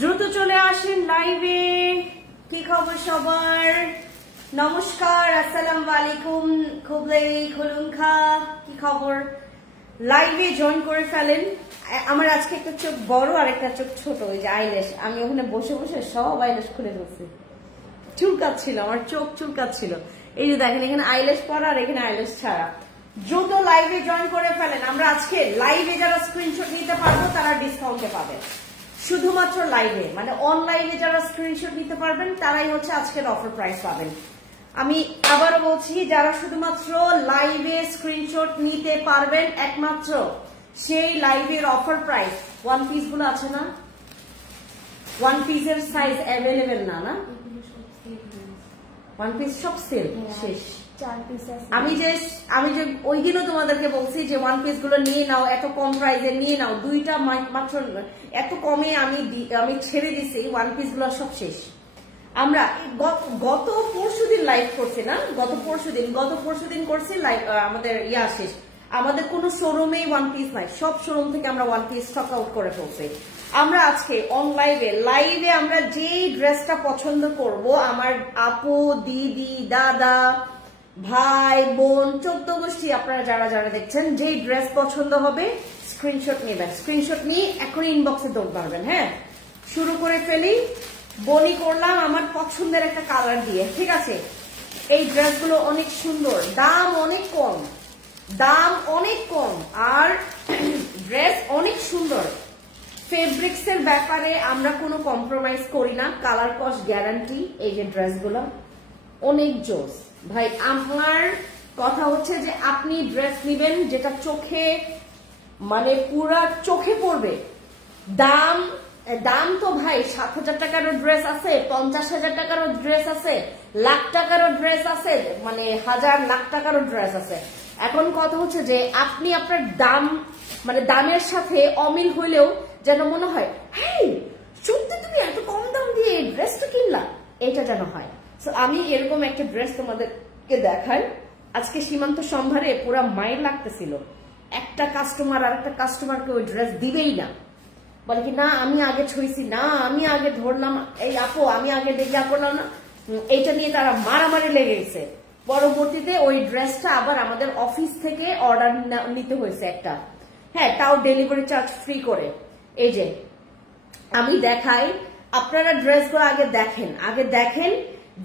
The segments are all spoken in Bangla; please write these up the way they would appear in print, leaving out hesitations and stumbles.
দ্রুত চলে আসেন লাইভে। কি খবর সবার? নমস্কার, আসসালামু আলাইকুম। খুবলেই খুলুনখা, কি খবর? লাইভে জয়েন করে ফেলেন। আমার আজকে একটা চোখ বড় আর একটা চোখ ছোট, ওই যে আইল্যাশ, আমি ওখানে বসে বসে সব আইল্যাশ খুলে ফেলছি। চুলকাচ্ছিল, আমার চোখ চুলকাচ্ছিল। এই যে দেখেন, এখানে আইল্যাশ পরা আর এখানে আইল্যাশ ছাড়া। দ্রুত লাইভে জয়েন করে ফেলেন। আমরা আজকে লাইভে যারা স্ক্রিনশট নিতে পারবো তারা ডিসকাউন্টে পাবে। শুধুমাত্র লাইভে, মানে অনলাইনে যারা স্ক্রিনশট নিতে পারবেন তারাই হচ্ছে আজকের অফার প্রাইস পাবেন। আমি আবারও বলছি, যারা শুধুমাত্র লাইভে স্ক্রিনশট নিতে পারবেন একমাত্র সেই লাইভের অফার প্রাইস। ওয়ান পিস গুলো আছে না, ওয়ান পিসের সাইজ অ্যাভেলেবেল না, না ওয়ান পিস সব সেল শেষ। আমি যে ওই দিনও তোমাদেরকে বলছি যে ওয়ান পিস গুলো নিয়ে নাও, এত কম প্রাইসে নিয়ে নাও, দুইটা মাত্র এত কমে আমি ছেড়ে দিছি। ওয়ান পিস গুলো সব শেষ। আমরা গত পরশুদিন লাইভ করছি না, গত পরশুদিন করছি লাইভ, আমাদের শেষ। আমাদের কোনো শোরুমেই ওয়ান পিস নাই, সব শোরুম থেকে আমরা ওয়ান পিস স্টক আউট করে ফেলছি। আমরা আজকে লাইভে আমরা যেই ড্রেসটা পছন্দ করব, আমার আপু, দিদি, দাদা, ভাই, বোন, 14 গোষ্ঠী, আপনারা যারা যারা দেখছেন, যেই ড্রেস পছন্দ হবে স্ক্রিনশট নেবেন। স্ক্রিনশট নিয়ে এখন ইনবক্সে দৌড় মারবেন। হ্যাঁ, শুরু করে ফেলি। বনি করলাম আমার পছন্দের একটা কালার দিয়ে, ঠিক আছে? এই ড্রেসগুলো অনেক সুন্দর, দাম অনেক কম, আর ড্রেস অনেক সুন্দর। ফেব্রিক্স এর ব্যাপারে আমরা কোনো কম্প্রোমাইজ করি না, কালার কস্ট গ্যারান্টি। এই যে ড্রেসগুলো অনেক জোস ভাই। আমার কথা হচ্ছে যে আপনি ড্রেস নেবেন যেটা চোখে, মানে পুরা চোখে পড়বে। দাম তো ভাই 7,000 টাকারও ড্রেস আছে, 50,000 টাকারও ড্রেস আছে, লাখ টাকারও ড্রেস আছে, মানে হাজার লাখ টাকারও ড্রেস আছে। এখন কথা হচ্ছে যে আপনি আপনার দাম, মানে দামের সাথে অমিল হইলেও যেন মনে হয়, হেই সত্যি তুমি এত কম দাম দিয়ে এই ড্রেসটা কিনলা, এটা যেন হয়। আমি এরকম একটা ড্রেস তোমাদেরকে দেখাই। আজকে সীমান্ত সম্ভারে পুরা মাইল লাগতেছিল, একটা কাস্টমার আর একটা কাস্টমারকে ওই ড্রেস দিবেই না। বলে কি, না আমি আগে ছুঁইছি, না আমি আগে ধরলাম, এই আপু আমি আগে দেখে করলাম না, এইটা নিয়ে তারা মারামারি লেগে গেছে। পরবর্তীতে ওই ড্রেসটা আবার আমাদের অফিস থেকে অর্ডার নিতে হয়েছে একটা, হ্যাঁ, তাও ডেলিভারি চার্জ ফ্রি করে। এই যে আমি দেখাই, আপনারা ড্রেসগুলো আগে দেখেন,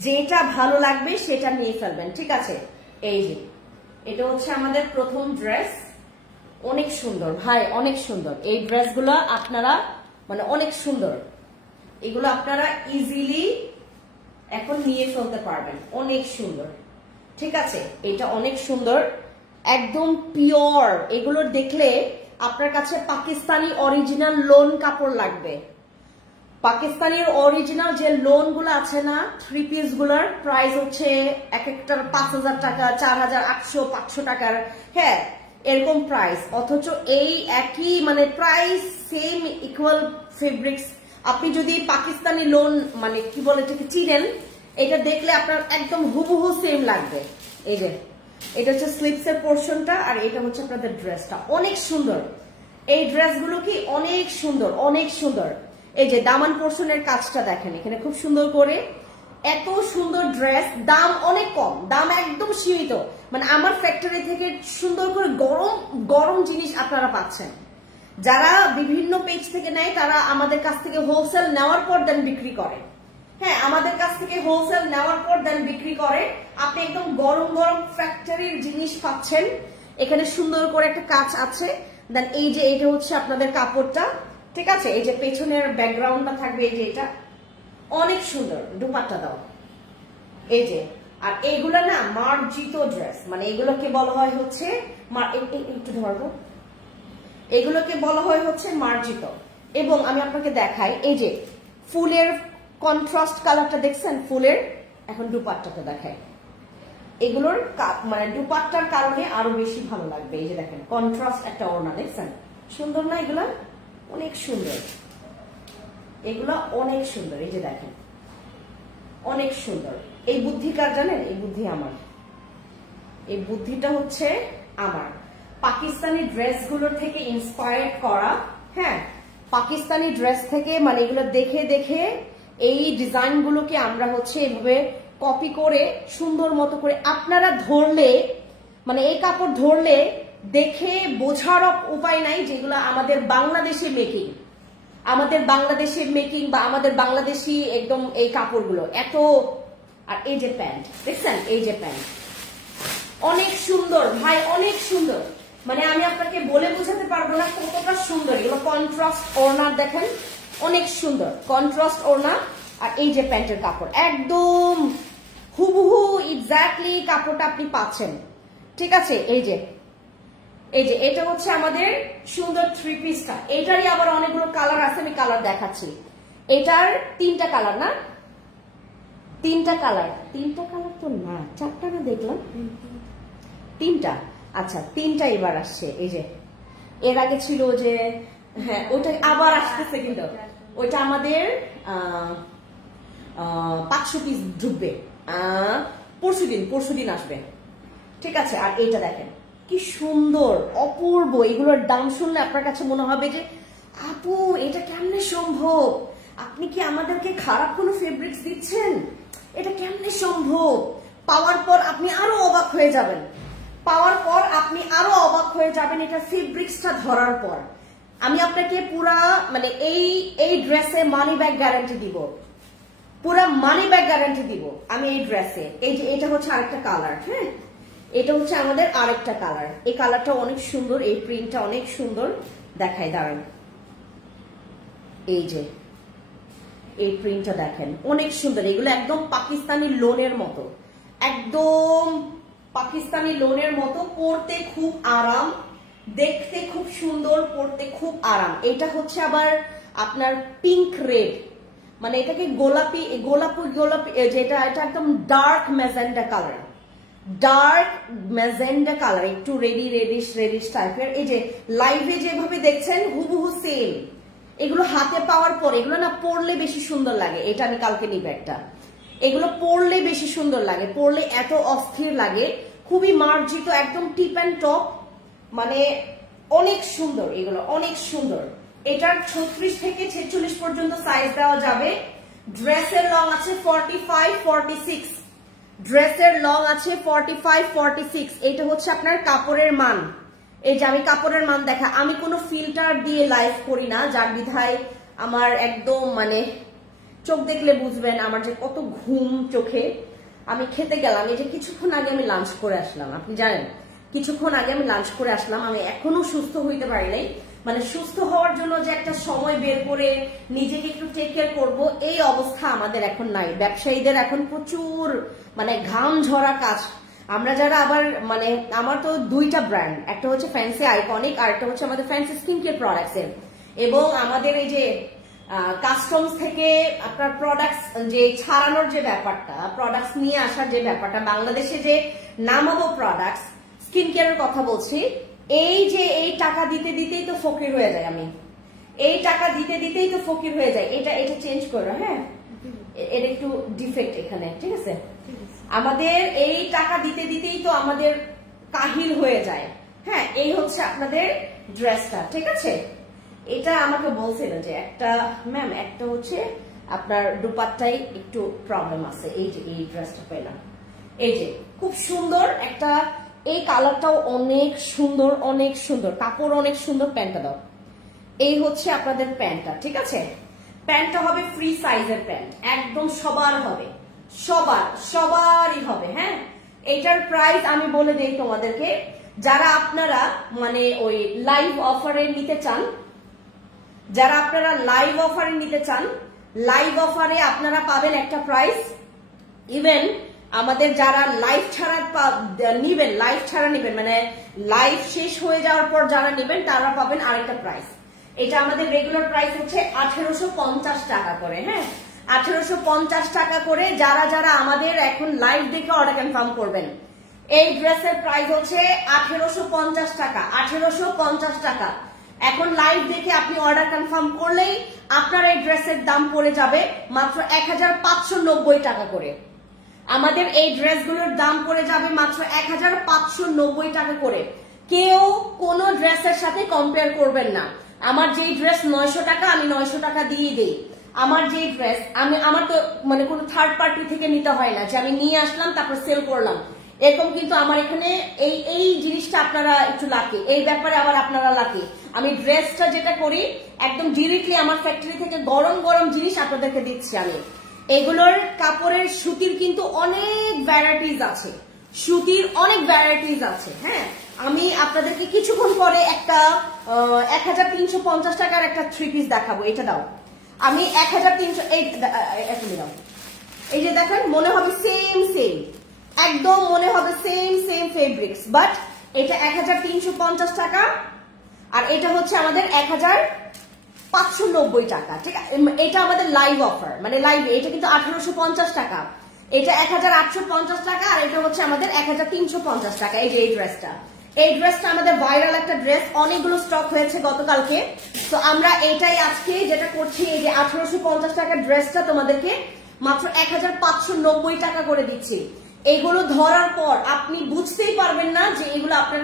যেটা ভালো লাগবে সেটা নিয়ে ফেলবেন, ঠিক আছে? এই যে এটা হচ্ছে আমাদের প্রথম ড্রেস, অনেক সুন্দর ভাই, অনেক সুন্দর। এই ড্রেসগুলো আপনারা, মানে অনেক সুন্দর, এগুলো আপনারা ইজিলি এখন নিয়ে ফেলতে পারবেন, অনেক সুন্দর, ঠিক আছে? এটা অনেক সুন্দর, একদম পিওর। এগুলো দেখলে আপনার কাছে পাকিস্তানি অরিজিনাল লোন কাপড় লাগবে। পাকিস্তানের অরিজিনাল যে লোন গুলো আছে না, 3 পিস গুলার প্রাইস হচ্ছে এক একটার 5,000 টাকা, 4,800, 500 টাকার, হ্যাঁ এরকম প্রাইস। অথচ এই একই, মানে প্রাইস সেম, ইকুয়াল ফেব্রিক্স। আপনি যদি পাকিস্তানি লোন, মানে কি বলে এটাকে, চিনেন, এটা দেখলে আপনার একদম হুবহু সেম লাগবে। এই যে এটা হচ্ছে স্লিপস এর পোর্শনটা, আর এটা হচ্ছে আপনাদের ড্রেসটা। অনেক সুন্দর এই ড্রেসগুলো, কি অনেক সুন্দর, অনেক সুন্দর। এই যে দামান পোর্শনের কাজটা দেখেন, এখানে খুব সুন্দর করে, এত সুন্দর ড্রেস। দাম অনেক কম, দাম একদম সীমিত, মানে আমার ফ্যাক্টরি থেকে সুন্দর করে গরম গরম জিনিস আপনারা পাচ্ছেন। যারা বিভিন্ন পেজ থেকে নেয় তারা আমাদের কাছ থেকে হোলসেল নেওয়ার পর দেন বিক্রি করে। হ্যাঁ, আমাদের কাছ থেকে হোলসেল নেওয়ার পর দেন বিক্রি করে। আপনি একদম গরম গরম ফ্যাক্টরির জিনিস পাচ্ছেন। এখানে সুন্দর করে একটা কাজ আছে। দেন এই যে এটা হচ্ছে আপনাদের কাপড়টা, ঠিক আছে? এই যে পেছনের ব্যাকগ্রাউন্ডটা থাকবে, এই যে এটা অনেক সুন্দর। দুপাট্টা দাও, এই যে। আর এইগুলো না মার্জিত ড্রেস, মানে এগুলোকে বলা হয় হচ্ছে, একটু ধরবো, এগুলোকে বলা হয় হচ্ছে মার্জিত। এবং আমি আপনাকে দেখাই, এই যে ফুলের কন্ট্রাস্ট কালারটা দেখছেন ফুলের, এখন দুপাট্টাটা দেখাই। এগুলোর মানে দুপাট্টার কারণে আরো বেশি ভালো লাগবে। এই যে দেখেন কন্ট্রাস্ট একটা ওড়না, দেখছেন সুন্দর না? এগুলা অনেক সুন্দর, এগুলা অনেক সুন্দর। এই যে দেখেন অনেক সুন্দর। এই বুদ্ধি কার জানেন? এই বুদ্ধি আমার, এই বুদ্ধিটা হচ্ছে আমার। পাকিস্তানি ড্রেসগুলোর থেকে ইন্সপায়ার্ড করা, হ্যাঁ পাকিস্তানি ড্রেস থেকে মানে এগুলো দেখে দেখে এই ডিজাইনগুলোকে আমরা হচ্ছে এভাবে কপি করে সুন্দর মতো করে আপনারা ধরলে মানে এই কাপড় ধরলে দেখে বোঝার উপায় নাই যেগুলো আমাদের বাংলাদেশে মেকিং, আমাদের বাংলাদেশের মেকিং বা আমাদের বাংলাদেশি একদম এই কাপড়গুলো এত। আর এই যে প্যান্ট দেখছেন, এই যে প্যান্ট অনেক সুন্দর ভাই, অনেক সুন্দর, মানে আমি আপনাকে বলে বোঝাতে পারবো না কতটা সুন্দর। এগুলো কন্ট্রাস্ট ওড়না দেখেন, অনেক সুন্দর কন্ট্রাস্ট ওড়না। আর এই যে প্যান্টের কাপড় একদম হুবহু এক্স্যাক্টলি কাপড়টা আপনি পাচ্ছেন, ঠিক আছে। এই যে এটা হচ্ছে আমাদের সুন্দর থ্রি পিসটা। এটারই আবার অনেকগুলো কালার আছে, আমি কালার দেখাচ্ছি। এটার তিনটা কালার না, তিনটা কালার তো না, চারটা না দেখলাম, তিনটা, আচ্ছা তিনটা এবার আসছে। এই যে এর আগে ছিল যে হ্যাঁ ওটা আবার আসতেছে, কিন্তু ওইটা আমাদের 500 পিস ঢুকবে, পরশুদিন আসবে, ঠিক আছে। আর এটা দেখেন কি সুন্দর অপূর্ব, এগুলোর দাম শুনলে আপনার কাছে মনে হবে যে আপু এটা কেমনে সম্ভব, আপনি কি আমাদেরকে খারাপ কোনো ফেব্রিক্স দিচ্ছেন, এটা কেমনে সম্ভব। পাওয়ার পর আপনি আরো অবাক হয়ে যাবেন, এটা ফেব্রিক্সটা ধরার পর। আমি আপনাকে পুরা মানে এই ড্রেসে মানি ব্যাগ গ্যারান্টি দিব, পুরা মানি ব্যাগ গ্যারান্টি দিব আমি এই ড্রেসে। এই যে এটা হচ্ছে আরেকটা কালার, হ্যাঁ এটা হচ্ছে আমাদের আরেকটা কালার। এই কালারটা অনেক সুন্দর, এই প্রিন্টটা অনেক সুন্দর, দেখাই দাঁড়ান। এই যে এই প্রিন্টটা দেখেন অনেক সুন্দর, এগুলো একদম পাকিস্তানি লোনের মতো, একদম পাকিস্তানি লোনের মতো, পরতে খুব আরাম, দেখতে খুব সুন্দর, পরতে খুব আরাম। এটা হচ্ছে আবার আপনার পিঙ্ক রেড, মানে এটাকে গোলাপি যেটা এটা একদম ডার্ক ম্যাজেন্ডা কালার, একটু রেডিশ টাইপের। এই যে লাইভে যেভাবে দেখছেন হুবহু সেম, এগুলো হাতে পাওয়ার পর এগুলো না পরলে বেশি সুন্দর লাগে। এটা আমি কালকে নিব একটা, এগুলো পরলে বেশি সুন্দর লাগে, পরলে এত অস্থির লাগে, খুবই মার্জিত, একদম টিপ অ্যান্ড টপ, মানে অনেক সুন্দর, এগুলো অনেক সুন্দর। এটার 36 থেকে 46 পর্যন্ত সাইজ দেওয়া যাবে। ড্রেসের লং আছে 45, 46, ড্রেসের লং আছে 45, 46। এটা হচ্ছে আপনার কাপড়ের মান। এই যে আমি কাপড়ের মান দেখা, আমি কোনো ফিল্টার দিয়ে লাইভ করি না, যার বিধায় আমার একদম মানে চোখ দেখলে বুঝবেন আমার যে কত ঘুম চোখে। আমি খেতে গেলাম, এই যে কিছুক্ষণ আগে আমি লাঞ্চ করে আসলাম, আপনি জানেন কিছুক্ষণ আগে আমি লাঞ্চ করে আসলাম, আমি এখনো সুস্থ হইতে পারি নাই। মানে সুস্থ হওয়ার জন্য যে একটা সময় বের করে নিজেকে একটু টেক কেয়ার করবো, এই অবস্থা আমাদের এখন নাই। ব্যবসায়ীদের এখন প্রচুর মানে ঘাম ঝরা কাজ। আমরা যারা আবার মানে আমার তো দুইটা ব্র্যান্ড, একটা হচ্ছে ফ্যান্সি আইকনিক আর একটা হচ্ছে আমাদের ফ্যান্সি স্কিন কেয়ার প্রোডাক্টস এর, এবং আমাদের এই যে কাস্টমস থেকে আপনার প্রোডাক্টস যে ছাড়ানোর যে ব্যাপারটা, প্রোডাক্টস নিয়ে আসার যে ব্যাপারটা, বাংলাদেশে যে নামাবো প্রোডাক্টস স্কিন কেয়ারের কথা বলছি, এই যে এই টাকা দিতে দিতেই তো ফকির হয়ে যায়, আমি এই টাকা দিতে দিতেই তো ফকির হয়ে যায়। এটা চেঞ্জ করো, হ্যাঁ এটা একটু ডিফেক্ট এখানে, ঠিক আছে। আমাদের এই টাকা দিতে দিতেই তো আমাদের কাহিল হয়ে যায়। হ্যাঁ এই হচ্ছে আপনাদের ড্রেসটা, ঠিক আছে। এটা আমাকে বলছিল যে একটা ম্যাম একটা হচ্ছে আপনার দুপাট্টায় একটু প্রবলেম আছে, এই যে এই ড্রেসটা পেলাম, এই যে খুব সুন্দর একটা, এই কালারটাও অনেক সুন্দর, অনেক সুন্দর কাপড়, অনেক সুন্দর। প্যান্টটা দাও, এই হচ্ছে আপনাদের প্যান্টটা, ঠিক আছে। প্যান্টটা হবে ফ্রি সাইজের প্যান্ট, একদম সবার হবে, সবারই হবে। হ্যাঁ এইটার প্রাইস আমি বলে দেই তোমাদেরকে, যারা আপনারা মানে ওই লাইভ অফারে নিতে চান, যারা আপনারা লাইভ অফারে নিতে চান, লাইভ অফারে আপনারা পাবেন একটা প্রাইস। ইভেন আমাদের যারা লাইভ ছাড়া নিবেন, লাইভ ছাড়া নিবেন মানে লাইভ শেষ হয়ে যাওয়ার পর যারা নিবেন তারা পাবেন আরেকটা প্রাইস। এটা আমাদের রেগুলার প্রাইস হচ্ছে 1850 টাকা করে। হ্যাঁ 1850 টাকা করে যারা যারা আমাদের এখন লাইভ দেখে অর্ডার কনফার্ম করবেন, এই ড্রেসের প্রাইস হচ্ছে 1850 টাকা, 1850 টাকা। এখন লাইভ দেখে আপনি অর্ডার কনফার্ম করলেই আপনার এই ড্রেসের দাম পড়ে যাবে মাত্র 1590 টাকা করে। আমাদের এই ড্রেসগুলোর দাম পড়ে যাবে মাত্র 1590 টাকা করে। কেউ কোনো ড্রেসের সাথে কম্পেয়ার করবেন না। আমার যেই ড্রেস 900 টাকা, আমি 900 টাকা দিয়ে দিই। আমার যে ড্রেস আমার তো মানে কোনো থার্ড পার্টি থেকে নিতে হয় না যে আমি নিয়ে আসলাম তারপর সেল করলাম, এরকম কিন্তু আমার এখানে এই জিনিসটা আপনারা একটু লাকি, এই ব্যাপারে আবার আপনারা লাকি। আমি ড্রেসটা যেটা করি একদম ডিরেক্টলি আমার ফ্যাক্টরি থেকে গরম গরম জিনিস আপনাদেরকে দিচ্ছি আমি। এগুলোর কাপড়ের সুতির কিন্তু অনেক ভ্যারাইটিস আছে, সুতির অনেক ভ্যারাইটিস আছে। হ্যাঁ, আমি আপনাদেরকে কিছুক্ষণ পরে একটা 1350 টাকার একটা 3 পিস দেখাবো। এটা দাও, আমি 1300 দাও। এই যে দেখেন, মনে হবে সেম একদম মনে হবে সেম ফেব্রিক্স, বাট এটা 1350 টাকা আর এটা হচ্ছে আমাদের 1590 টাকা। ঠিক আছে, এটা আমাদের লাইভ অফার, মানে লাইভ। এটা কিন্তু 1850 টাকা, এটা 1850 টাকা আর এটা হচ্ছে আমাদের 1350 টাকা। এই যে এই ড্রেসটা আমাদের ভাইরাল একটা ড্রেস, অনেকগুলো স্টক হয়েছে গতকালকে। তো আমরা এটাই আজকে যেটা করছি, এই যে 1850 টাকার ড্রেসটা তোমাদেরকে মাত্র 1590 টাকা করে দিচ্ছি। এগুলো ধরার পর আপনি বুঝতেই পারবেন না যে এগুলো আপনার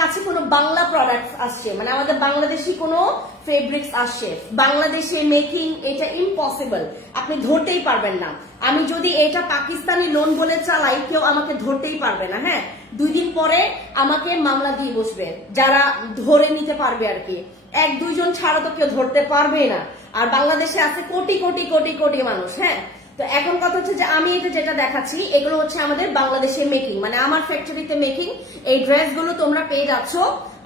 কাছে কোনো বাংলা প্রোডাক্ট আসছে, মানে আমাদের বাংলাদেশি কোনো ফেব্রিক্স আসছে, বাংলাদেশে মেকিং, এটা ইম্পসিবল, আপনি ধরতেই পারবেন না। আমি যদি এটা পাকিস্তানি লোন বলে চালাই, কেউ আমাকে ধরতেই পারবে না। হ্যাঁ, 2 দিন পরে আমাকে মামলা দিয়ে বসবে যারা ধরে নিতে পারবে আর কি, 1-2 জন ছাড়া তো কেউ ধরতে পারবে না। আর বাংলাদেশে আছে কোটি কোটি কোটি কোটি মানুষ। হ্যাঁ, তো এখন কথা হচ্ছে যে আমি এটা যেটা দেখাচ্ছি এগুলো হচ্ছে আমাদের বাংলাদেশে মেকিং, মানে আমার ফ্যাক্টরিতে মেকিং। এই ড্রেসগুলো তোমরা পেয়ে যাচ্ছ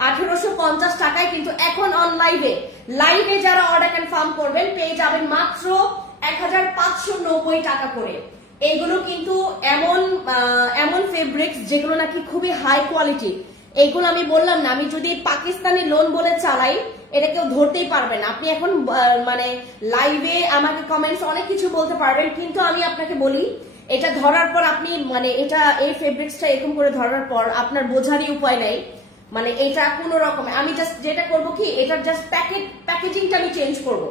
1850 টাকায়, কিন্তু এখন অন লাইভে যারা অর্ডার কনফার্ম করবেন পেয়ে যাবেন মাত্র 1590 টাকা করে। এইগুলো কিন্তু এমন ফেব্রিক্স যেগুলো নাকি খুবই হাই কোয়ালিটি। এইগুলো আমি বললাম না, আমি যদি পাকিস্তানি লোন বলে চালাই এটা কেউ ধরতেই পারবে না। আপনি এখন মানে লাইভে আমাকে কমেন্টস অনেক কিছু বলতে পারবেন, কিন্তু আমি আপনাকে বলি এটা ধরার পর আপনি মানে এই ফেব্রিক্সটা এরকম করে ধরার পর আপনার বোঝারই উপায় নাই। মানে এটা কোনো রকম আমি জাস্ট যেটা করবো কি, এটার জাস্ট প্যাকেজিংটা আমি চেঞ্জ করব।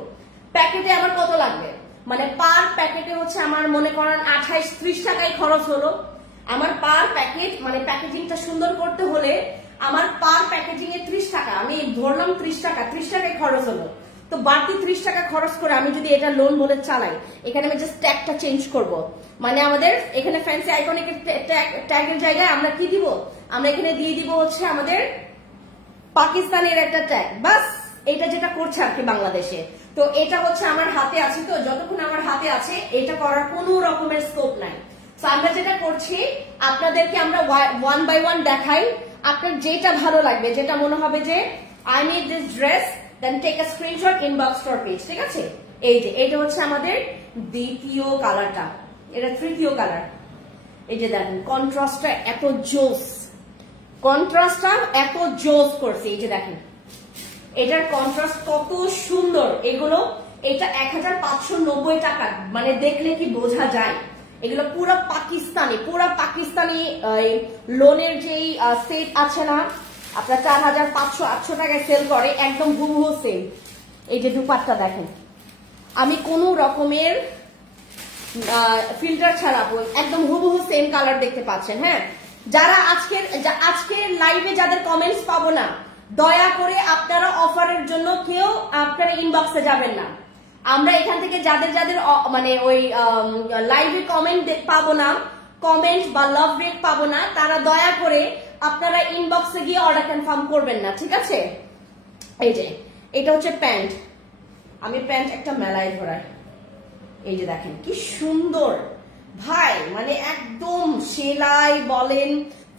প্যাকেটে আমার কত লাগবে, মানে পার প্যাকেটে হচ্ছে আমার মনে করেন 28-30 টাকায় খরচ হলো আমার পার প্যাকেট। মানে প্যাকেজিংটা সুন্দর করতে হলে আমার পার প্যাকেজিং এ 30 টাকা, আমি ধরলাম 30 টাকায় খরচ হলো। তো বাড়তি 30 টাকা খরচ করে আমি যদি এটা লোন বলে চালাই, এখানে আমি জাস্ট ট্যাগটা চেঞ্জ করব। মানে আমাদের এখানে ফ্যান্সি আইকনিক ট্যাগের জায়গায় আমরা কি দিব, আমরা এখানে দিয়ে দিব হচ্ছে আমাদের পাকিস্তানের একটা ট্যাগ, বাস। এটা যেটা করছে আর কি বাংলাদেশে। তো এটা হচ্ছে আমার হাতে আছে, তো যতক্ষণ আমার হাতে আছে এটা করার কোনো রকমের স্কোপ নাই। তো আমরা যেটা করছি আপনাদেরকে আমরা 1 by 1 দেখাই, আপনার যেটা ভালো লাগবে, যেটা মনে হবে যে I need this dress, then take a screenshot, inbox to our page. ঠিক আছে, এই যে এটা হচ্ছে আমাদের দ্বিতীয় কালারটা, এটা তৃতীয় কালার। এই যে দেখেন কন্ট্রাস্টটা এত জোস করছে। এই যে দেখেন এটার কন্ট্রাস্ট কত সুন্দর। এগুলো এটা 1590 টাকা, মানে দেখলে কি বোঝা যায় এগুলো পুরো পাকিস্তানি লোনের যেই সেট আছে না, আপনার 4500-800 টাকায় সেল করে, একদম হুবহু সেম। এই যে দুপাট্টা দেখেন, আমি কোনো রকমের ফিল্টার ছাড়া একদম হুবহু সেম কালার দেখতে পাচ্ছেন। হ্যাঁ, যারা আজকের লাইভে যাদের কমেন্টস পাবো না, দয়া করে আপনারা অফারের জন্য কেউ আপনারা ইনবক্সে যাবেন না। আমরা এখান থেকে যাদের মানে ওই লাইভে কমেন্ট পাবো না, কমেন্ট বা লাভ রেট পাবো না, তারা দয়া করে আপনারা ইনবক্সে গিয়ে অর্ডার কনফার্ম করবেন না। ঠিক আছে, এই যে এটা হচ্ছে প্যান্ট, আমি প্যান্ট একটা মেলায় ধরাই। এই যে দেখেন কি সুন্দর ভাই, মানে একদম সেলাই বলেন,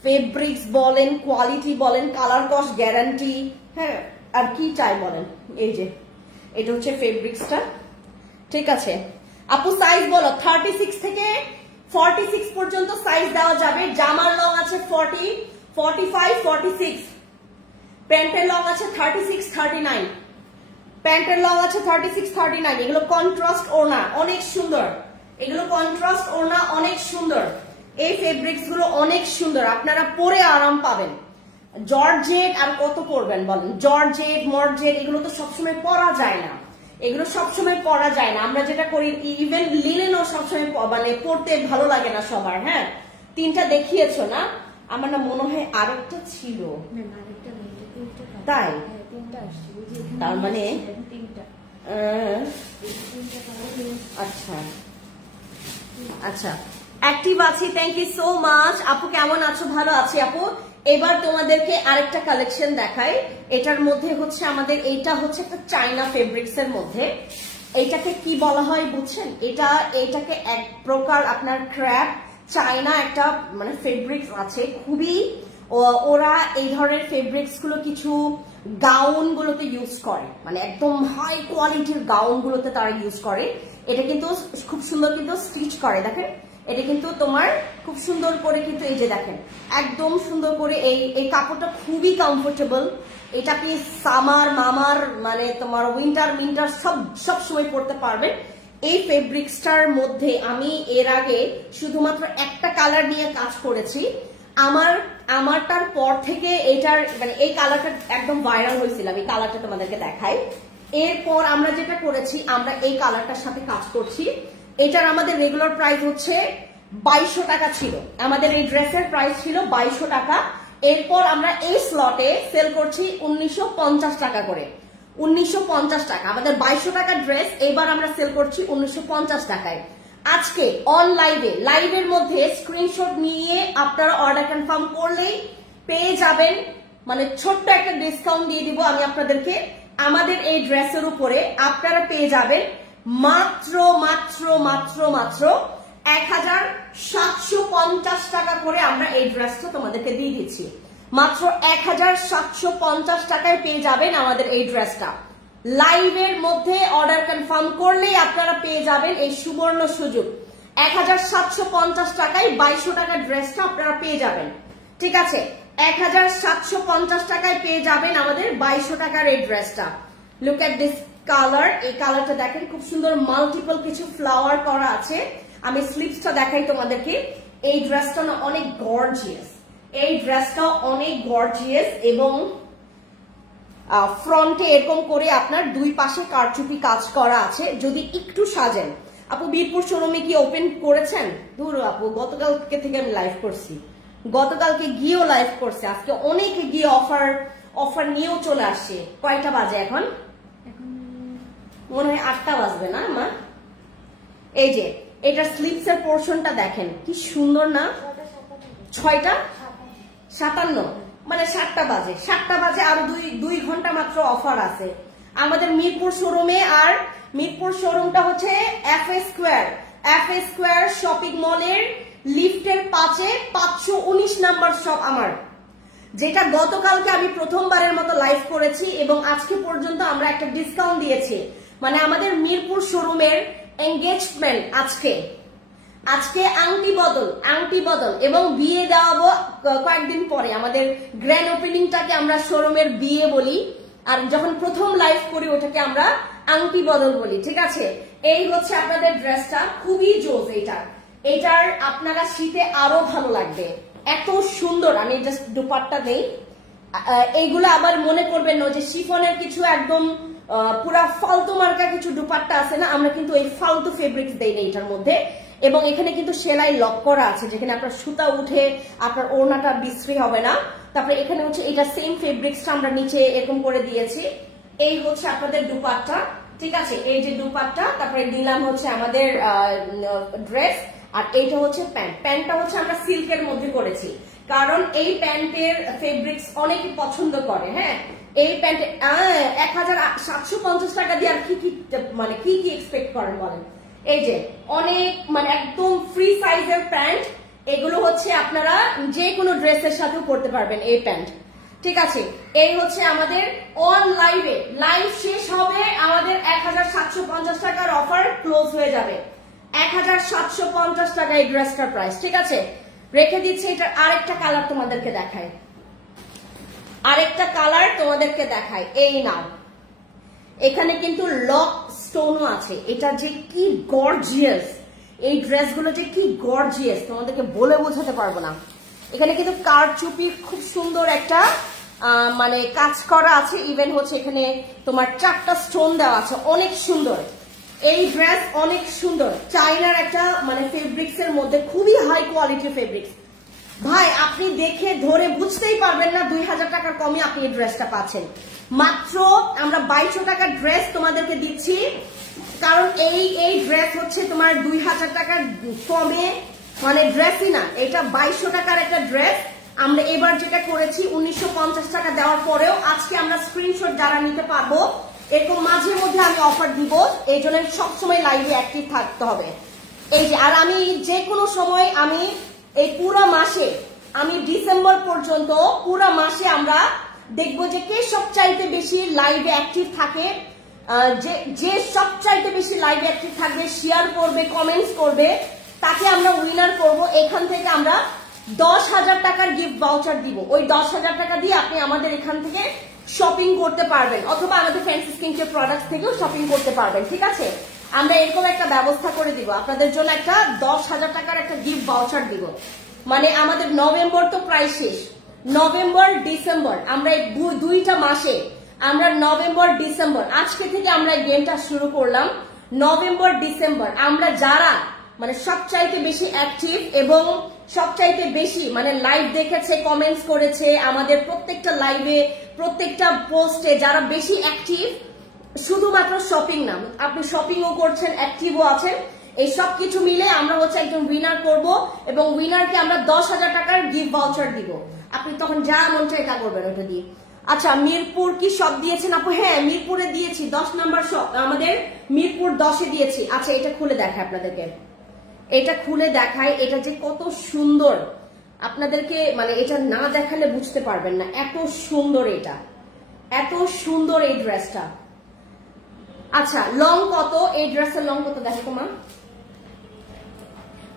ফেব্রিক্স বলেন, কোয়ালিটি বলেন, কালার কস্ট গ্যারান্টি, হ্যাঁ আর কি চাই বলেন। এই যে এটা হচ্ছে ফেব্রিক্সটা। ঠিক আছে আপু, সাইজ বলো। 36 থেকে 46 পর্যন্ত সাইজ দেওয়া যাবে। জামার লং আছে 40, 45, 46, প্যান্টের লং আছে 36, 39, প্যান্টের লং আছে 36, 39। এগুলো কন্ট্রাস্ট ওড়না, অনেক সুন্দর। এগুলো কন্ট্রাস্ট ওড়না, অনেক সুন্দর। এই ফেব্রিক্স গুলো অনেক সুন্দর, আপনারা পরে আরাম পাবেন। জর্জেট আর কত পরবেন বলেন, জর্জেট মর্জেট এগুলো তো সবসময় পরা যায় না, এগুলো সবসময় পরা যায় না। আমরা যেটা করি, ইভেন লিনেনও সবসময় মানে পরতে ভালো লাগে না সবার। হ্যাঁ, 3টা দেখিয়েছো না, আমার না মনে হয় আর একটা ছিল, তাই? তার মানে আচ্ছা আচ্ছা, অ্যাক্টিভ আছি, থ্যাংক ইউ সো মাচ। আপু কেমন আছো? ভালো আছি আপু। এবার তোমাদেরকে আরেকটা কালেকশন দেখাই। এটার মধ্যে হচ্ছে আমাদের, এইটা হচ্ছে একটা চাইনা ফেব্রিক্স এর মধ্যে। এইটাকে কি বলা হয় বুঝছেন? এইটাকে এক প্রকার আপনার ক্র্যাপ চাইনা একটা মানে ফেব্রিক্স আছে, খুবই ওরা এই ধরনের ফেব্রিক্স গুলো কিছু গাউন গুলোতে ইউজ করে, মানে একদম হাই কোয়ালিটির গাউন গুলোতে তারা ইউজ করে। এটা কিন্তু খুব সুন্দর কিন্তু স্টিচ করে, দেখেন এটা কিন্তু তোমার খুব সুন্দর করে কিন্তু এই যে দেখেন একদম সুন্দর করে এই কাপড়টা খুবই কমফোর্টেবল। এটা কি সামার মামার মানে তোমার উইন্টার মিন্টার সব সময় পরতে পারবেন। এই ফেব্রিক্সটার মধ্যে আমি এর আগে শুধুমাত্র একটা কালার নিয়ে কাজ করেছি। আমারটার পর থেকে এটার মানে এই কালারটা একদম ভাইরাল হয়েছিল। এই কালারটা তোমাদেরকে দেখাই। এরপর আমরা যেটা করেছি, আমরা এই কালারটার সাথে কাজ করছি। এটার আমাদের রেগুলার প্রাইস হচ্ছে 2200 টাকা ছিল, আমাদের এই ড্রেসের প্রাইস ছিল 2200 টাকা। এরপর আমরা এই স্লটে সেল করছি 1950 টাকা করে। 1950 টাকা আমাদের 2200 টাকার ড্রেস, এবার আমরা সেল করছি 1950 টাকায়। আজকে অন লাইভের মধ্যে স্ক্রিনশট নিয়ে আপনারা অর্ডার কনফার্ম করলেই পেয়ে যাবেন, মানে ছোট্ট একটা ডিসকাউন্ট দিয়ে দিব আমি আপনাদেরকে। আমাদের এই ড্রেসের উপরে আপনারা পেয়ে যাবেন মাত্র মাত্র মাত্র মাত্র 1750 টাকা করে। আমরা এই ড্রেসটা তোমাদেরকে দিয়ে দিচ্ছি মাত্র 1750 টাকায় পেয়ে যাবেন আমাদের এই ড্রেসটা। লাইভের মধ্যে অর্ডার কনফার্ম করলেই আপনারা পেয়ে যাবেন এই সুবর্ণ সুযোগ। 1750 টাকায় 2200 টাকার ড্রেসটা আপনারা পেয়ে যাবেন, ঠিক আছে? 1750 টাকায় পেয়ে যাবেন আমাদের 2200 টাকার এই ড্রেসটা। Look at this colour. এই কালারটা দেখেন খুব সুন্দর মাল্টিপল কিছু ফ্লাওয়ার করা আছে। আমি স্লিভসটা দেখাই তোমাদেরকে। এই ড্রেসটা না অনেক গর্জিয়াস, এই ড্রেসটা অনেক গর্জিয়াস এবং ফ্রন্টে এরকম করে আপনার দুই পাশে কারচুপি কাজ করা আছে। যদি একটু সাজেন, আপু বীরপুর শোরুমে কি ওপেন করেছেন? দূর আপু, গতকালকে থেকে আমি লাইভ করছি, গতকালকে গিয়েও লাইভ করছে, আজকে অনেকে গিয়ে অফার নিয়েও চলে আসছে। কয়টা বাজে এখন? মনে হয় 8টা বাজবে না মা? এই যে এটা স্লিভস এর পোর্শনটা দেখেন কি সুন্দর না? 6টা 57 মানে 7টা বাজে, 7টা বাজে আরো 2 ঘন্টা মাত্র অফার আছে আমাদের মিরপুর শোরুমে। আর মিরপুর শোরুমটা হচ্ছে এফ এ স্কোয়ার শপিং মলের লিফটের 5-এ 519 নাম্বার শপ আমার, যেটা গতকালকে আমি প্রথমবারের মতো লাইভ করেছি এবং আজকে পর্যন্ত আমরা একটা ডিসকাউন্ট দিয়েছি। মানে আমাদের মিরপুর শোরুমের এঙ্গেজমেন্ট আজকে আংটি বদল এবং বিয়ে দেওয়াবো কয়েকদিন পরে। আমাদের গ্র্যান্ড ওপেনিংটাকে আমরা শোরুমের বিয়ে বলি, আর যখন প্রথম লাইভ করি ওটাকে আমরা আংটি বদল বলি, ঠিক আছে? এই হচ্ছে আপনাদের ড্রেসটা, খুবই জোস। এটার আপনারা শীতে আরো ভালো লাগবে, এত সুন্দর। আমি জাস্ট দুপাট্টা দেই। এইগুলো আবার মনে করবেন না যে শিফনের কিছু একদম পুরা ফালতু মার্কা কিছু দুপাট্টা আছে না, আমরা কিন্তু এই ফালতু ফেব্রিক্স দেই না এটার মধ্যে। এবং এখানে কিন্তু সেলাই লক করা আছে, যেখানে আপনার সুতা উঠে আপনার ওড়নাটা বিশ্রী হবে না। তারপরে এখানে হচ্ছে এটা সেম ফেব্রিক্সটা আমরা নিচে এরকম করে দিয়েছি। এই হচ্ছে আপনাদের দুপাট্টা, ঠিক আছে? এই যে দুপাট্টা, তারপরে দিলাম হচ্ছে আমাদের ড্রেস, আর এইটা হচ্ছে প্যান্টটা হচ্ছে আমরা সিল্কের মধ্যে করেছি, কারণ এই প্যান্টের ফেব্রিক্স অনেকে পছন্দ করে। হ্যাঁ, এই প্যান্টে 1750 টাকা দিয়ে আর কি এক্সপেক্ট করেন বলেন? এই যে অনেক মানে একদম ফ্রি সাইজের প্যান্ট, এগুলো হচ্ছে আপনারা যে কোনো ড্রেসের সাথেও পরতে পারবেন এই প্যান্ট, ঠিক আছে? এই হচ্ছে আমাদের অন লাইভ শেষ হবে, আমাদের 1750 টাকার অফার ক্লোজ হয়ে যাবে। 1750 টাকা এই ড্রেসটার প্রাইস, ঠিক আছে? রেখে দিচ্ছি। এটার আরেকটা কালার তোমাদেরকে দেখাই, এই নাও। এখানে কিন্তু লক স্টোনও আছে। এটা যে কি গর্জিয়াস, এই ড্রেসগুলো যে কি গর্জিয়াস তোমাদেরকে বলে বোঝাতে পারবো না। এখানে কিন্তু কারচুপির খুব সুন্দর একটা মানে কাজ করা আছে। ইভেন হচ্ছে এখানে তোমার 4টা স্টোন দেওয়া আছে, অনেক সুন্দর। এই ড্রেস অনেক সুন্দর, চাইনার একটা মানে ফেব্রিক্স এর মধ্যে খুবই হাই কোয়ালিটির ফেব্রিক্স। ভাই আপনি দেখে ধরে বুঝতেই পারবেন না 2000 টাকার কমে আপনি এই ড্রেসটা পাচ্ছেন। মাত্র আমরা 2200 টাকার ড্রেস তোমাদেরকে দিচ্ছি, কারণ এই ড্রেস হচ্ছে তোমার 2000 টাকার কমে, মানে ড্রেসই না, এটা 2200 টাকার একটা ড্রেস। আমরা এবার যেটা করেছি 1950 টাকা দেওয়ার পরেও আজকে আমরা স্ক্রিনশট যারা নিতে পারবো এরকম মাঝে মধ্যে আমি অফার দিব, এই জন্য সবসময় লাইভে অ্যাক্টিভ থাকতে হবে। এই যে আর আমি যে কোনো সময় আমি এই পুরো মাসে আমি ডিসেম্বর পর্যন্ত পুরো মাসে আমরা দেখবো যে কে সবচাইতে বেশি লাইভে অ্যাক্টিভ থাকে, যে সবচাইতে বেশি লাইভে অ্যাক্টিভ থাকবে, শেয়ার করবে, কমেন্টস করবে, তাকে আমরা উইনার করব। এখান থেকে আমরা 10,000 টাকার গিফট ভাউচার দিব। ওই 10,000 টাকা দিয়ে আপনি আমাদের এখান থেকে শপিং করতে পারবেন, অথবা আমাদের ফ্যান্সি স্কিন কেয়ার প্রোডাক্টস থেকেও শপিং করতে পারবেন। ঠিক আছে, আমরা এরকম একটা ব্যবস্থা করে দিব আপনাদের জন্য, একটা 10,000 টাকার একটা গিফট ভাউচার দিব। মানে আমাদের নভেম্বর তো প্রায় শেষ, নভেম্বর ডিসেম্বর আমরা এই দুইটা মাসে, আমরা নভেম্বর ডিসেম্বর আজকে থেকে আমরা গেমটা শুরু করলাম। নভেম্বর ডিসেম্বর আমরা যারা মানে সবচাইতে বেশি অ্যাক্টিভ এবং সবচাইতে বেশি মানে লাইভ দেখেছে, কমেন্টস করেছে আমাদের প্রত্যেকটা লাইভে, প্রত্যেকটা পোস্টে, যারা বেশি অ্যাক্টিভ, শুধুমাত্র শপিং না, আপনি শপিংও করছেন, অ্যাক্টিভও আছেন, এই সব কিছু মিলে আমরা হচ্ছে একজন উইনার করব এবং উইনারকে আমরা 10,000 টাকার গিফট ভাউচার দিব। আপনি তখন যা মন চায় তা করবেন ওটা দিয়ে। আচ্ছা, মিরপুর কি সব দিয়েছেন আপু? হ্যাঁ, মিরপুরে দিয়েছি, 10 নম্বর শপ আমাদের মিরপুর 10-এ দিয়েছি। আচ্ছা, এটা খুলে দেখায় আপনাদেরকে, এটা খুলে দেখায়, এটা যে কত সুন্দর আপনাদেরকে মানে এটা না দেখালে বুঝতে পারবেন না, এত সুন্দর, এটা এত সুন্দর এই ড্রেসটা। আচ্ছা, লং কত? এই ড্রেসের লং কত দেখো তোমা,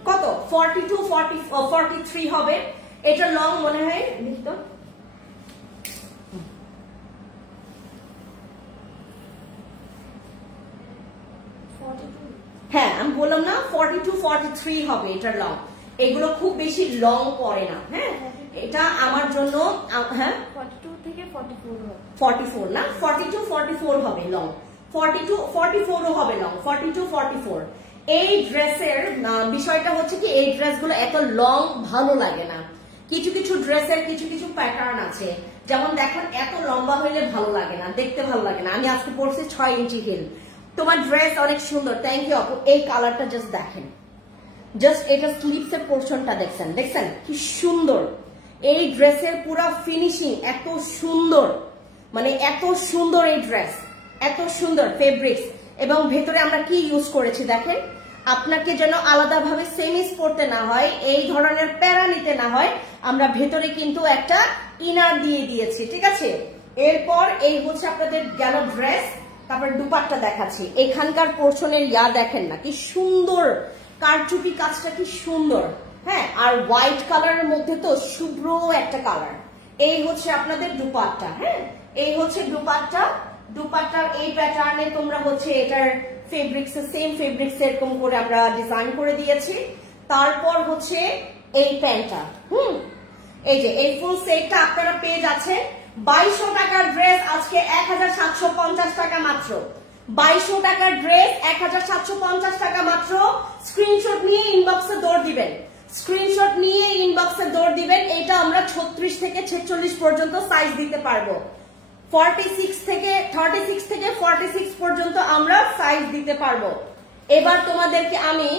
কত 42 43 হবে এটা লং মনে হয়, দেখি তো। হ্যাঁ, আমি বললাম না 42 43 হবে এটার লং। এগুলো খুব বেশি লং পড়ে না। হ্যাঁ, এটা আমার জন্য হ্যাঁ 42 থেকে 44 হবে, 44 না 42 44 হবে লং, 42 44ও হবে লং, 42 44। এই ড্রেসের বিষয়টা হচ্ছে কি, এই ড্রেসগুলো এত লং ভালো লাগে না। কিছু কিছু ড্রেসের কিছু কিছু প্যাটার্ন আছে, যেমন দেখেন এত লম্বা হইলে ভালো লাগে না, দেখতে ভালো লাগে না। আমি আজকে পরছি 6 ইঞ্চি হিল, তোমার ড্রেস অনেক সুন্দর, থ্যাংক ইউ আপু। এই কালারটা জাস্ট দেখেন, জাস্ট এটা স্লিভস এর পোর্শনটা দেখছেন, দেখছেন কি সুন্দর। এই ড্রেসের পুরো ফিনিশিং এত সুন্দর, মানে এত সুন্দর এই ড্রেস, এত সুন্দর ফেব্রিক্স, এবং ভেতরে আমরা কি ইউজ করেছি দেখেন। আপনাকে যেন আলাদাভাবে সেমিস পরতে না হয়, এই ধরনের প্যারা নিতে না হয়, আমরা ভেতরে কিন্তু একটা ইনার দিয়ে দিয়েছি। ঠিক আছে, এরপর এই হচ্ছে আপনাদের গেল ড্রেস। তারপরে দুপাট্টা দেখাচ্ছি, এখানকার পোর্শনের ইয়া দেখেন না কি সুন্দর, কারচুপি কাজটা কি সুন্দর। হ্যাঁ, আর হোয়াইট কালারের মধ্যে তো শুভ্র একটা কালার। এই হচ্ছে আপনাদের দুপাট্টা। হ্যাঁ, এই হচ্ছে দুপাট্টা। দুপাট্টার এই প্যাটার্নে তোমরা হচ্ছে এটার ফেব্রিক্স সেম ফেব্রিক্স এরকম করে আমরা ডিজাইন করে দিয়েছি। তারপর হচ্ছে এই প্যান্টটা, এই যে এই ফুল সেটটা আপনারা পেয়ে যাচ্ছেন 2200 টাকার ড্রেস আজকে 1750 টাকা মাত্র। 2200 টাকার ড্রেস 1750 টাকা মাত্র। স্ক্রিনশট নিয়ে ইনবক্সে দৌড় দিবেন, স্ক্রিনশট নিয়ে ইনবক্সে দৌড় দিবেন। এটা আমরা 36 থেকে 46 পর্যন্ত সাইজ দিতে পারবো, 36 থেকে 46 পর্যন্ত আমরা সাইজ দিতে পারবো। এবার তোমাদেরকে আমি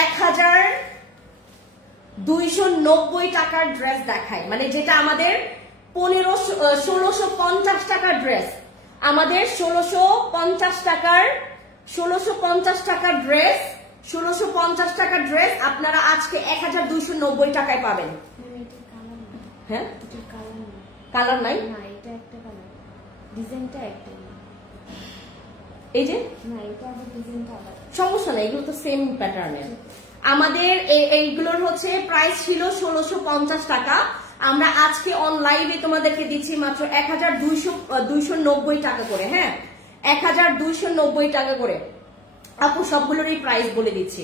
1290 টাকার ড্রেস দেখাই, মানে যেটা আমাদের 1650 টাকার ড্রেস, আমাদের 1650 টাকার ড্রেস, 1650 টাকার ড্রেস আপনারা আজকে 1290 টাকায় পাবেন। হ্যাঁ, কালার নাই, এটা একটা কালার, ডিজাইনটা একটা, এই যে না এটা আবার ডিজাইনটা আলাদা, সমস্যা নেই, এগুলো তো সেম প্যাটার্নের। আমাদের এইগুলোর হচ্ছে প্রাইস ছিল 1650 টাকা, আমরা আজকে অনলাইনে তোমাদেরকে দিচ্ছি মাত্র 1290 টাকা করে। হ্যাঁ, 1290 টাকা করে। আপু সবগুলোরই প্রাইস বলে দিচ্ছি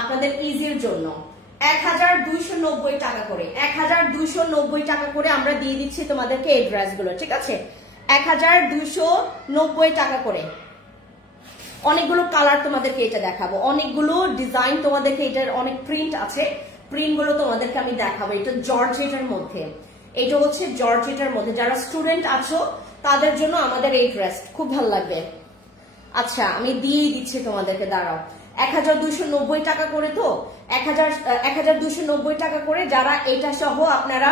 আপনাদের ইজির জন্য, 1290 টাকা করে, 1290 টাকা করে আমরা দিয়ে দিচ্ছি তোমাদেরকে এই ড্রেসগুলো। ঠিক আছে, 1290 টাকা করে। অনেকগুলো কালার তোমাদেরকে এটা দেখাবো, অনেকগুলো ডিজাইন তোমাদেরকে, এটার অনেক প্রিন্ট আছে, প্রিন্ট গুলো তোমাদেরকে আমি দেখাবো। এটা জর্জেটের মধ্যে, এটা হচ্ছে জর্জেটের মধ্যে। যারা স্টুডেন্ট আছো তাদের জন্য আমাদের এই ড্রেস খুব ভালো লাগবে। আচ্ছা আমি দিয়েই দিচ্ছি তোমাদেরকে, দাঁড়াও। 1290 টাকা করে, তো 1290 টাকা করে যারা এটা সহ আপনারা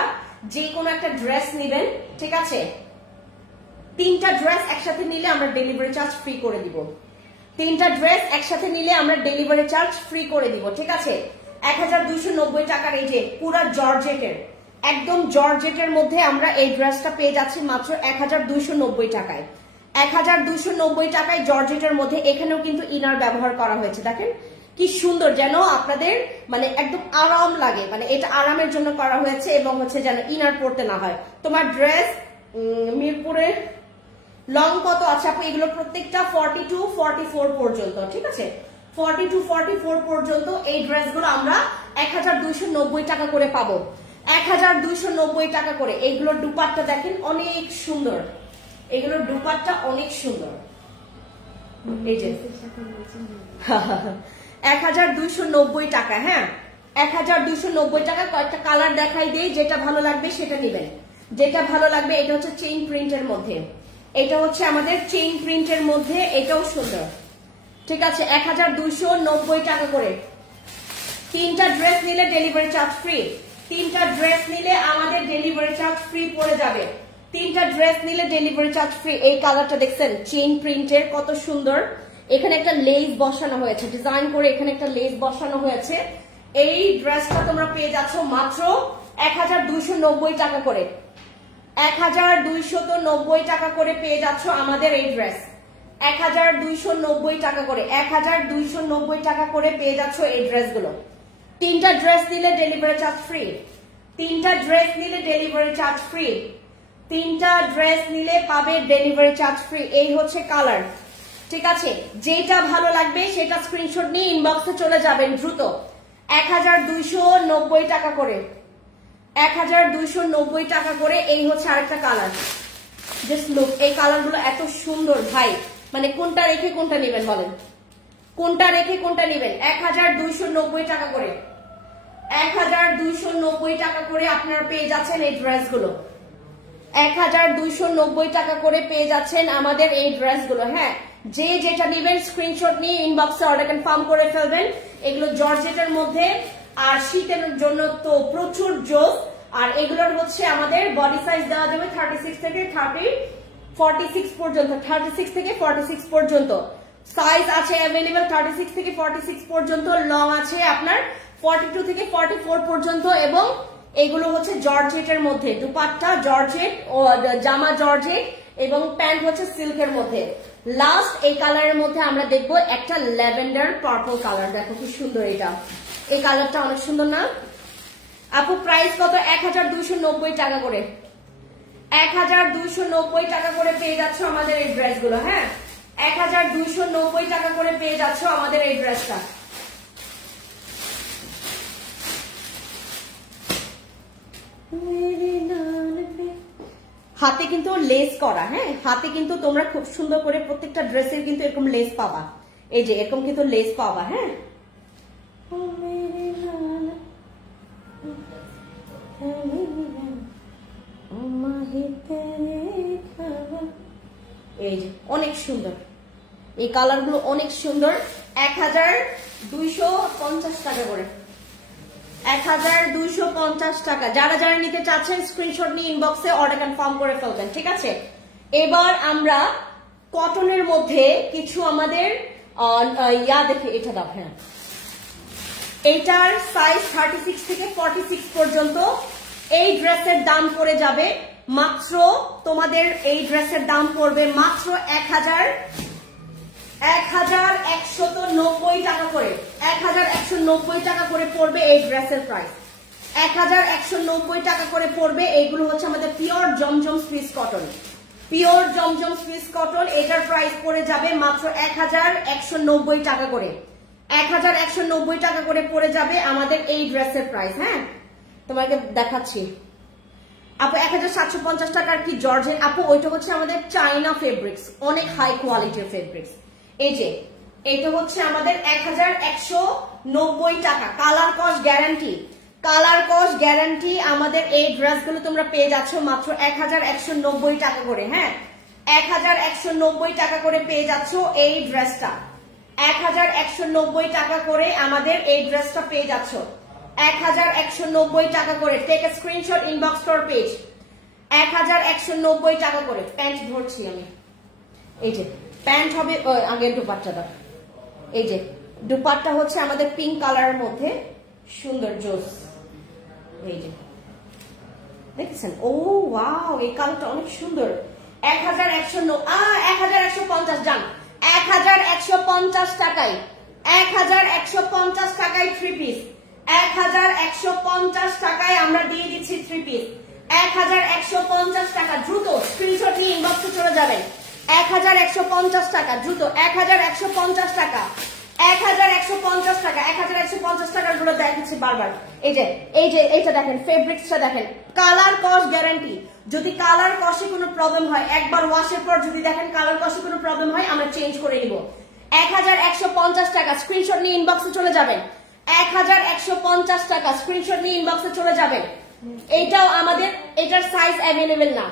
যে কোনো একটা ড্রেস নেবেন, ঠিক আছে? 3টা ড্রেস একসাথে নিলে আমরা ডেলিভারি চার্জ ফ্রি করে দিব। 3টা ড্রেস একসাথে নিলে আমরা ডেলিভারি চার্জ ফ্রি করে দিব, ঠিক আছে? 1290 টাকার এই যে পুরা জর্জেটের, একদম জর্জেটের মধ্যে আমরা এই ড্রেসটা পেয়ে যাচ্ছি মাত্র 1290 টাকায়। 1290 টাকায় জর্জেটের মধ্যে। এখানেও কিন্তু ইনার ব্যবহার করা হয়েছে, দেখেন কি সুন্দর, যেন আপনাদের মানে একদম আরাম লাগে, মানে এটা আরামের জন্য করা হয়েছে এবং হচ্ছে যেন ইনার পড়তে না হয়। তোমার ড্রেস মিরপুরে লং কত আছে আপু? এগুলো প্রত্যেকটা 42 44 পর্যন্ত, ঠিক আছে? 42 44 পর্যন্ত এই ড্রেসগুলো আমরা 1290 টাকা করে পাবো। 1290 টাকা করে। এইগুলোর দুপাট্টা দেখেন অনেক সুন্দর, এগুলোর দুপাট্টা অনেক সুন্দর। এই যে 1290 টাকা, হ্যাঁ 1290 টাকা। কয়েকটা কালার দেখাই দেই, যেটা ভালো লাগবে সেটা নেবেন, যেটা ভালো লাগবে। এটা হচ্ছে চেইন প্রিন্টের মধ্যে, এটা হচ্ছে আমাদের চেইন প্রিন্টের মধ্যে, এটাও সুন্দর, ঠিক আছে? 1290 টাকা করে। 3টা ড্রেস নিলে ডেলিভারি চার্জ ফ্রি। 3টা ড্রেস নিলে আমাদের ডেলিভারি চার্জ ফ্রি পড়ে যাবে। 3টা ড্রেস নিলে ডেলিভারি চার্জ ফ্রি। এই কালারটা দেখছেন চেইন প্রিন্টের, কত সুন্দর। এখানে একটা লেস বসানো হয়েছে, ডিজাইন করে এখানে একটা লেস বসানো হয়েছে। এই ড্রেসটা তোমরা পেয়ে যাচ্ছ মাত্র 1290 টাকা করে। 1290 টাকা করে পেয়ে যাচ্ছ আমাদের এই ড্রেস। 1290 টাকা করে, 1290 টাকা করে পেয়ে যাচ্ছ এই ড্রেসগুলো। 3টা ড্রেস নিলে ডেলিভারি চার্জ ফ্রি। 3টা ড্রেস নিলে ডেলিভারি চার্জ ফ্রি। 3টা ড্রেস নিলে পাবে ডেলিভারি চার্জ ফ্রি। এই হচ্ছে কালার, ঠিক আছে? যেটা ভালো লাগবে সেটা স্ক্রিনশট নিয়ে ইনবক্সে চলে যাবেন দ্রুত। 1290 টাকা করে, 1290 টাকা করে। এই হচ্ছে আরেকটা কালার, জাস্ট লুক, এই কালারগুলো এত সুন্দর ভাই, মানে কোনটা রেখে কোনটা নেবেন বলেন, কোনটা রেখে কোনটা নেবেন? 1290 টাকা করে, 1290 টাকা করে আপনারা পেয়ে যাচ্ছেন এই ড্রেসগুলো। 1290 টাকা করে পেয়ে যাচ্ছেন আমাদের এই ড্রেসগুলো। হ্যাঁ, যে যেটা নেবেন স্ক্রিনশট নিয়ে ইনবক্সে অর্ডার কনফার্ম করে ফেলবেন। এগুলো জর্জেটের মধ্যে, আর শীতের জন্য তো প্রচুর জোস। আর এগুলোর হচ্ছে আমাদের বডি সাইজ দেওয়া যাবে 36 থেকে 46 পর্যন্ত, 36 থেকে 46 পর্যন্ত সাইজ আছে অ্যাভেলেবল। 36 থেকে 46 পর্যন্ত লং আছে আপনার 42 থেকে 44 পর্যন্ত। এবং এগুলো হচ্ছে জর্জেটের মধ্যে, দুপাট্টা জর্জেট ও জামা জর্জেট এবং প্যান্ট হচ্ছে সিল্কের মধ্যে। লাস্ট এই কালারের মধ্যে আমরা দেখবো একটা ল্যাভেন্ডার পার্পল কালার। দেখো কি সুন্দর, এটা এই কালারটা অনেক সুন্দর না আপু? প্রাইস কত? 1290 টাকা করে। 1290 টাকা করে পেয়ে যাচ্ছ আমাদের এই ড্রেসগুলো। হ্যাঁ, 1290 টাকা করে পেয়ে যাচ্ছ আমাদের এই ড্রেসটা। হাতে কিন্তু লেস করা, হ্যাঁ হাতে কিন্তু তোমরা খুব সুন্দর করে প্রত্যেকটা ড্রেসের কিন্তু এরকম লেস পাবা। এই যে এরকম কিন্তু লেস পাবা। হ্যাঁ, এই যে অনেক সুন্দর, এই কালার গুলো অনেক সুন্দর। 1250 টাকা করে, 1250 টাকা। যারা যারা নিতে চাচ্ছেন স্ক্রিনশট নিয়ে ইনবক্সে অর্ডার কনফার্ম করে ফেলবেন, ঠিক আছে? এবার আমরা কটনের মধ্যে কিছু আমাদের দেখি, এটা দাও। হ্যাঁ, এইটার সাইজ 36 থেকে 46 পর্যন্ত। এই ড্রেসের দাম পড়ে যাবে মাত্র, তোমাদের এই ড্রেসের দাম পড়বে মাত্র 1190 টাকা করে। 1190 টাকা করে পড়বে এই ড্রেসের প্রাইস। 1190 টাকা করে পড়বে। এইগুলো হচ্ছে আমাদের পিওর জমজম সুইস কটন, পিওর জমজম সুইস কটন। এটার প্রাইস পড়ে যাবে মাত্র 1190 টাকা করে। 1190 টাকা করে পড়ে যাবে আমাদের এই ড্রেসের প্রাইস। হ্যাঁ, তোমাকে দেখাচ্ছি আপু। 1750 টাকার কি জর্জেট আপু? ওইটা হচ্ছে আমাদের চাইনা ফেব্রিক্স, অনেক হাই কোয়ালিটির ফেব্রিক্স। এই যে এটা হচ্ছে আমাদের 1190 টাকা, কালার কস্ট গ্যারান্টি। কালার কস গ্যারান্টি আমাদের এই ড্রেসগুলো তোমরা পেয়ে যাচ্ছ মাত্র 1190 টাকা করে। হ্যাঁ, 1190 টাকা করে পেয়ে যাচ্ছ এই ড্রেসটা। 1190 টাকা করে আমাদের এই ড্রেসটা পেয়ে যাচ্ছ। 1190 টাকা করে। Take a screenshot, inbox to our page. 1190 টাকা করে। প্যান্ট ধরছি আমি। এই যে প্যান্ট হবে, আগে দুপাট্টাটা। এই যে দুপাট্টা হচ্ছে আমাদের পিঙ্ক কালারের মধ্যে, সুন্দর জোস। এই যে দেখছেন, ও ওয়াও, এই কালারটা অনেক সুন্দর। 1150 জান, 1150 টাকায়, 1150 টাকায় 3 পিস। 1150 টাকায় আমরা দিয়ে দিচ্ছি 3 পিস। 1150 টাকা। দ্রুত স্ক্রিনশট নিয়ে ইনবক্সে চলে যাবেন। 1150 টাকা, দ্রুত। 1150 টাকা, 1150 টাকা, 1150 টাকার গুলো দেখাচ্ছি বারবার। এই যে এইটা দেখেন, ফেব্রিক্সটা দেখেন, কালার কস গ্যারান্টি। যদি কালার কসে কোনো প্রবলেম হয়, একবার ওয়াশের পর যদি দেখেন কালার কসে কোনো প্রবলেম হয়, আমরা চেঞ্জ করে নিব। 1150 টাকা, স্ক্রিনশট নিয়ে ইনবক্সে চলে যাবেন। 1150 টাকা, স্ক্রিনশট নিয়ে ইনবক্সে চলে যাবেন। এইটাও আমাদের, এটার সাইজ অ্যাভেলেবেল না,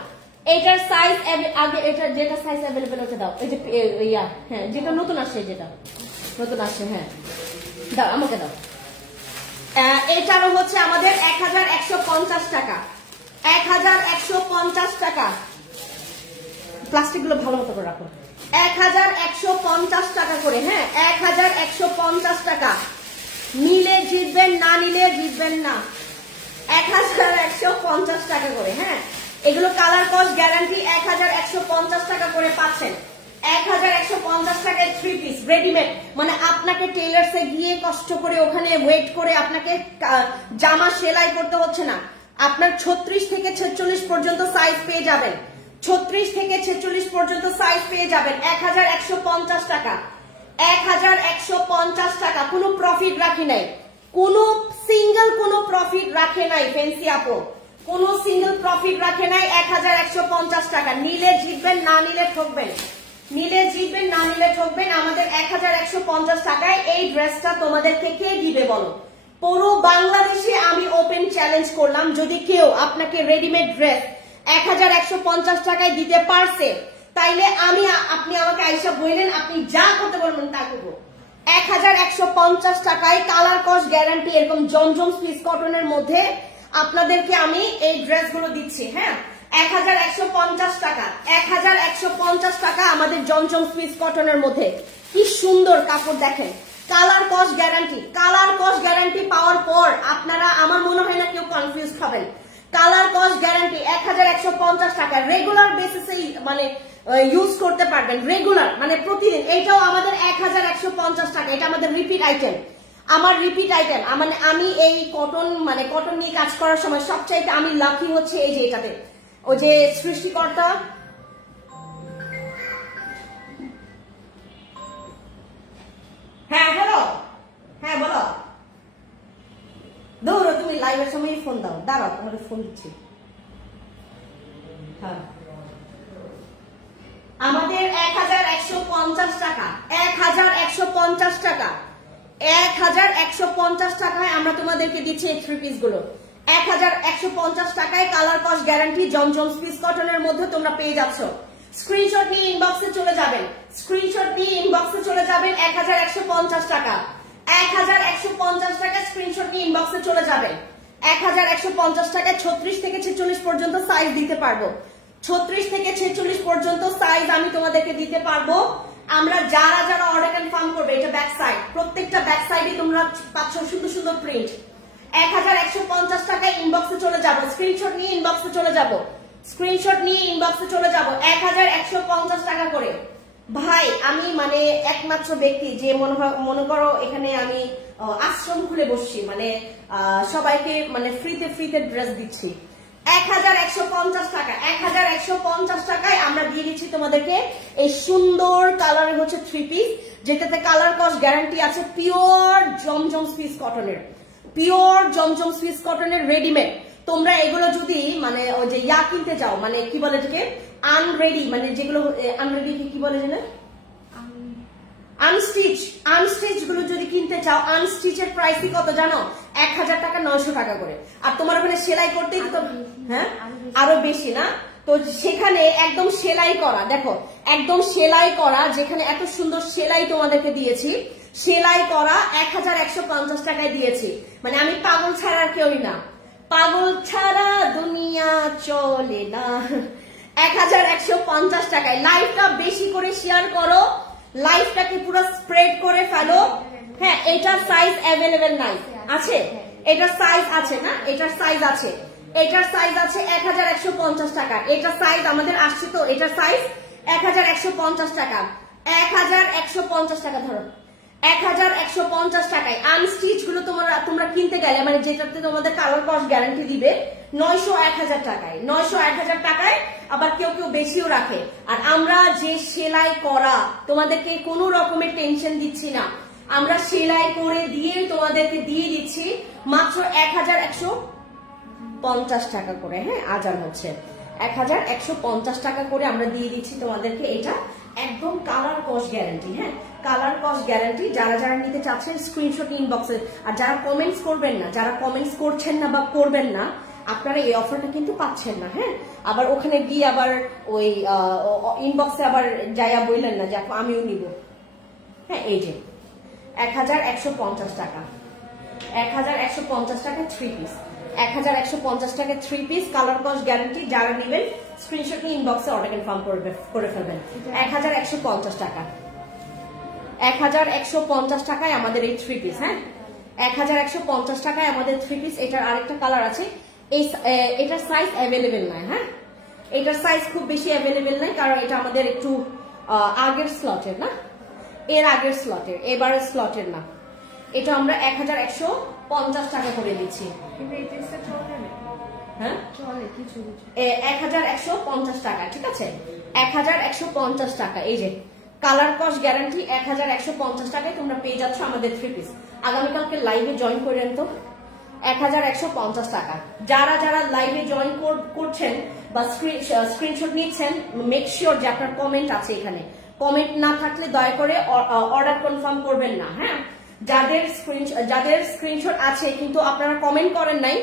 এটার সাইজ আগে, এটা যেটা সাইজ অ্যাভেলেবেল হচ্ছে দাও। এই যে ইয়া, হ্যাঁ যেটা নতুন আসছে, যেটা নতুন আসছে, হ্যাঁ দাও, আমাকে দাও। এটারও হচ্ছে আমাদের 1150 টাকা। 1150 টাকা। প্লাস্টিক গুলো ভালো মতো করে রাখো। 1150 টাকা করে। হ্যাঁ, 1150 টাকা। নিলে জিতবেন, না নিলে জিতবেন না। 1150 টাকা করে। হ্যাঁ, এগুলো কালার কস গ্যারান্টি। 1150 টাকা করে পাচ্ছেন। 1150 টাকায় 3 পিস রেডিমেড। মানে আপনাকে টেইলার্সে গিয়ে কষ্ট করে ওখানে ওয়েট করে আপনাকে জামা সেলাই করতে হচ্ছে না। আপনার 36 থেকে 46 পর্যন্ত সাইজ পেয়ে যাবেন। 36 থেকে 46 পর্যন্ত সাইজ পেয়ে যাবেন। 1150 টাকা। 1150 টাকা। কোনো প্রফিট রাখি নাই, কোনো সিঙ্গেল কোনো প্রফিট রাখে নাই ফ্যান্সি আপু, কোনো সিঙ্গেল প্রফিট রাখে নাই। 1150 টাকা। নিলে জিতবেন, না নিলে ঠকবেন। নিলে জিতবেন, না নিলে ঠকবেন। আমাদের 1150 টাকায় এই ড্রেসটা তোমাদেরকে কে দিবে বলো? পুরো বাংলাদেশে আমি ওপেন চ্যালেঞ্জ করলাম, যদি কেউ আপনাকে রেডিমেড ড্রেস 1150 টাকায় দিতে পারছে, তাইলে আপনি আমাকে আইসা বললেন, আপনি যা করতে বলবেন তা করবো। 1150 টাকায় কালার কস গ্যারান্টি, এরকম জমজম সুইস কটনের মধ্যে আপনাদেরকে আমি এই ড্রেসগুলো দিচ্ছি। হ্যাঁ, 1150 টাকা। 1150 টাকা আমাদের জমজম সুইস কটনের মধ্যে। কি সুন্দর কাপড় দেখেন, কালার কস গ্যারান্টি। কালার কস গ্যারান্টি পাওয়ার পর আপনারা, আমার মনে হয় না কেউ কনফিউজ হবেন। কালার কস গ্যারান্টি 1150 টাকা। রেগুলার বেসিসে মানে ইউজ করতে পারবেন, রেগুলার মানে প্রতিদিন। এইটাও আমাদের 1150 টাকা। এটা আমাদের রিপিট আইটেম, আমার রিপিট আইটেম। মানে আমি এই কটন নিয়ে কাজ করার সময় সবচাইতে আমি লাকি হচ্ছে এই যে এটাতে। ওই যে সৃষ্টিকর্তা, হ্যাঁ বলো, হ্যাঁ বলো। দৌড়ো, তুমি লাইভের সময় ফোন দাও। দাঁড়াও, তোমার ফোন দিচ্ছি। হ্যাঁ, আমাদের 1150 টাকা। 1150 টাকা। 1150 টাকায় আমরা তোমাদেরকে দিচ্ছি এই 3 পিস গুলো। 1150 টাকায় কালার কস গ্যারান্টি জমজম সুইস কটনের মধ্যে তোমরা পেয়ে যাচ্ছ। স্ক্রিনশট নিয়ে ইনবক্সে চলে যাবেন। স্ক্রিনশট নিয়ে ইনবক্সে চলে যাবেন। 1150 টাকা। 1150 টাকা। স্ক্রিনশট নিয়ে ইনবক্সে চলে যাবেন। 1150 টাকায় 36 থেকে 46 পর্যন্ত সাইজ দিতে পারবো। 36 থেকে 46 পর্যন্ত সাইজ আমি তোমাদেরকে দিতে পারবো। আমরা যারা যারা অর্ডার কনফার্ম করবে, এটা ব্যাক সাইড, প্রত্যেকটা ব্যাক সাইডে তোমরা পাচ্ছ সুন্দর সুন্দর প্রিন্ট। 1150 টাকায় ইনবক্সে চলে যাবো। স্ক্রিনশট নিয়ে ইনবক্সে চলে যাবো। স্ক্রিনশট নিয়ে ইনবক্সে চলে যাবো। 1150 টাকা করে। ভাই, আমি মানে একমাত্র ব্যক্তি যে মনে করো এখানে আমি আশ্রম খুলে বসছি, মানে সবাইকে মানে ফ্রিতে ড্রেস দিচ্ছি। 1150 টাকা। 1150 টাকায় আমরা দিয়ে দিচ্ছি তোমাদেরকে এই সুন্দর কালারের হচ্ছে 3 পিস, যেটাতে কালার কস গ্যারান্টি আছে। পিওর জমজম সুইস কটনের, পিওর জমজম সুইস কটনের রেডিমেড। তোমরা এগুলো যদি মানে ওই যে ইয়া কিনতে যাও, মানে কি বলে এটাকে, আনরেডি, মানে যেগুলো আনরেডি কি বলে জানো, আনস্টিচ গুলো যদি কিনতে চাও, আনস্টিচের প্রাইসই কত জানো? 1000 টাকা 900 টাকা করে। আর তোমার ওখানে সেলাই করতেই তো, হ্যাঁ আরো বেশি না? তো সেখানে একদম সেলাই করা, দেখো একদম সেলাই করা, যেখানে এত সুন্দর সেলাই তোমাদেরকে দিয়েছি, সেলাই করা 1150 টাকায় দিয়েছি। মানে আমি পাগল ছাড়া আর কেউই না, পাগল ছাড়া দুনিয়া চলে না। 1150 টাকায়। লাইভটা বেশি করে শেয়ার করো, লাইভটাকে পুরো স্প্রেড করে ফেলো। হ্যাঁ, এটার সাইজ অ্যাভেলেবেল নাই, আছে? এটার সাইজ আছে না? এটার সাইজ আছে, এটার সাইজ আছে 1150 টাকা। এটার সাইজ আমাদের আসছে, তো এটার সাইজ 1150 টাকা। 1150 টাকা ধরো, 1150 টাকায়। আনস্টিচ গুলো তোমরা কিনতে গেলে, মানে যেটাতে তোমাদের কালার কস্ট গ্যারান্টি দিবে, 900-1000 টাকায়। 900-1000 টাকায় আবার কেউ কেউ বেশিও রাখে। আর আমরা যে সেলাই করা, তোমাদেরকে কোনো রকমের টেনশন দিচ্ছি না, আমরা সেলাই করে দিয়ে তোমাদেরকে দিয়ে দিচ্ছি মাত্র 1150 টাকা করে। হ্যাঁ, আজান হচ্ছে। 1150 টাকা করে আমরা দিয়ে দিচ্ছি তোমাদেরকে। এটা একদম কালার কস্ট গ্যারান্টি। হ্যাঁ, কালার কস্ট গ্যারান্টি। যারা যারা নিতে চাচ্ছেন স্ক্রিনশট ইনবক্সে। আর যারা কমেন্টস করবেন না, যারা কমেন্টস করছেন না বা করবেন না, আপনারা এই অফারটা কিন্তু পাচ্ছেন না। হ্যাঁ, আবার ওখানে গিয়ে আবার ওই ইনবক্সে আবার যাইয়া বললেন না যে আমিও নিব। হ্যাঁ, এই যে 1150 টাকা, 1150 টাকা 3 পিস, 1150 টাকা 3 পিস, কালার কস্ট গ্যারান্টি। যারা নেবেন স্ক্রিনশট নিয়ে ইনবক্সে অর্ডার কনফার্ম করে ফেলবেন। 1150 টাকা, 1150 টাকায় আমাদের এই 3 পিস। হ্যাঁ, 1150 টাকায় আমাদের 3 পিস। এটার আরেকটা কালার আছে, এটার সাইজ অ্যাভেলেবেল নাই। হ্যাঁ, এটার সাইজ খুব বেশি অ্যাভেলেবেল নাই, কারণ এটা আমাদের একটু আগের স্লটের না, এর আগের স্লটের, এবারের স্লটের না। এটা আমরা 1150 টাকা করে দিচ্ছি। হ্যাঁ, 1150 টাকা, ঠিক আছে? 1150 টাকা। এই যে কালার কস্ট গ্যারান্টি, 1150 টাকায় তোমরা পেয়ে যাচ্ছ আমাদের 3 পিস। আগামীকালকে লাইভে জয়েন করেন তো, 1150 টাকা। যারা যারা লাইভে জয়েন করছেন বা স্ক্রিনশট নিচ্ছেন, মেক শিওর যে আপনার কমেন্ট আছে এখানে। কমেন্ট না থাকলে দয়া করে অর্ডার কনফার্ম করবেন না। হ্যাঁ, যাদের স্ক্রিনশট আছে কিন্তু আপনারা কমেন্ট করেন নাই,